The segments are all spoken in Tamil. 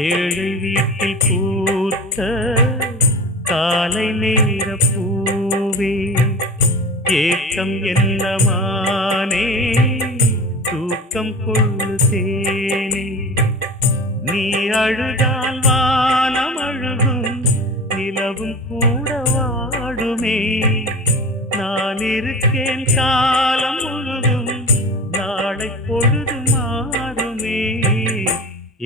ஏழை வீட்டில் பூத்த காலை நேர பூவே ஏக்கம் என்னமானே தூக்கம் கொள்ளுதேனே நீ அழுதால் வானம் அழுகும் நிலவும் கூட வாடுமே நான் இருக்கேன் காலம் முழுதும் நாளை பொழுது மாறுமே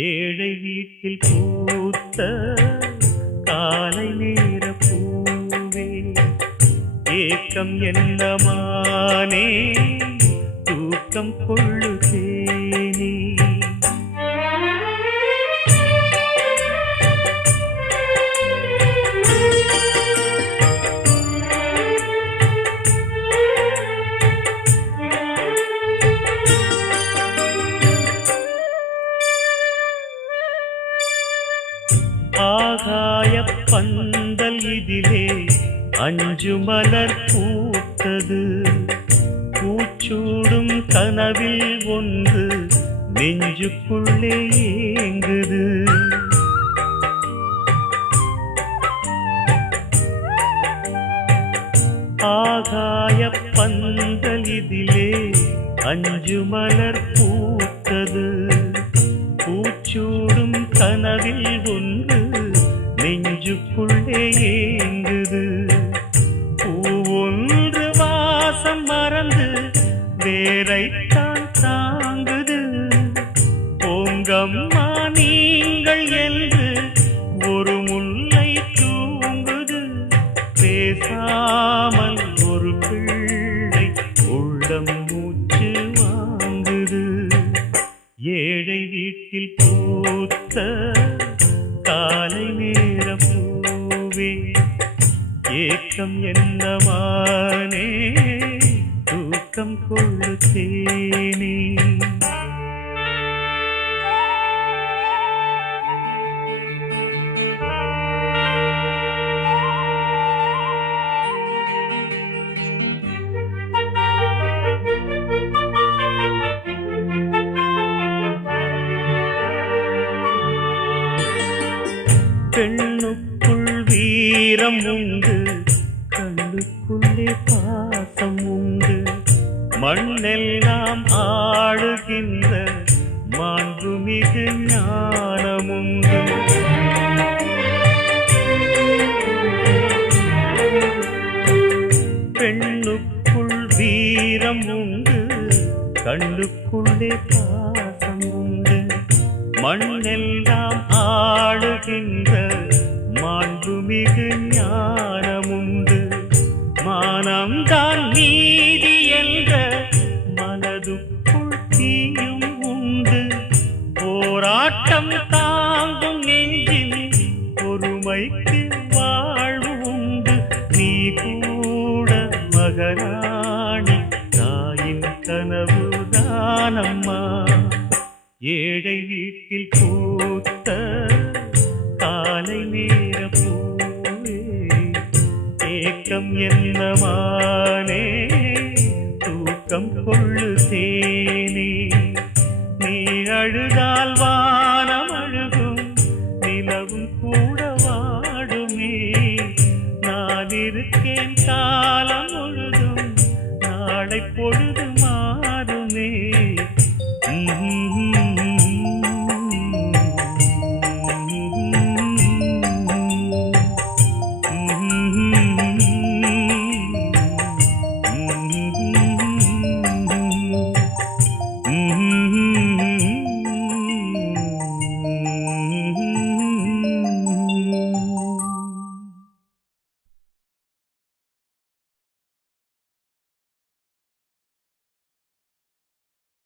ஏழை வீட்டில் பூத்த காலை நேர பூவே ஏக்கம் என்னமானே தூக்கம் கொள்ளுதேனே ஆகாய பந்தல் இதிலே அஞ்சு மலர் பூத்தது பூச்சூடும் கனவில் ஒன்று நெஞ்சுக்குள்ளே ஏங்குது ஆகாய பந்தல் இதிலே அஞ்சு மலர் பூத்தது பூச்சூடும் கனவில் ஒன்று நெஞ்சுக்குள்ளே ஏங்குது பூவொன்று வாசம் மறந்து வேரைத்தான் தாங்குது போங்கம்மா நீங்கள் என்று ஒரு முல்லை தூங்குது பேசாமல் ஒரு பிள்ளை உள்ளம் மூச்சு வாங்குது ஏழை வீட்டில் பூத்த காலை நேர பூவே ஏக்கம் என்னமானே தூக்கம் கொள்ளுதேனே பெண்ணுக்குள் வீரம் உண்டு கண்ணுக்குள்ளே பாசம் உண்டு மண்ணெல்லாம் ஆடுகின்ற மாண்புமிகு ஞானமுண்டு பெண்ணுக்குள் வீரம் உண்டு கண்ணுக்குள்ளே பாசம் உண்டு மண்ணெல்லாம் ஆடுகின்ற மாண்புமிகு ஞானமுண்டு மானம்தான் நீதி என்ற மனதுக்குள் தீயும் உண்டு போராட்டம் தாங்கும் நெஞ்சில் பொறுமைக்கு வாழ்வு உண்டு நீ கூட மகராணி தாயின் கனவுதானம்மா ஏழை வீட்டில் பூத்த காலை நேர பூவே ஏக்கம் என்னமானே தூக்கம் கொள்ளுதேனே நீ அழுதால் வானம் அழுகும் நிலவும் கூட வாடுமே நான் இருக்கேன் காலம் முழுதும் நாளை பொழுது மாறுமே Mm-hmm.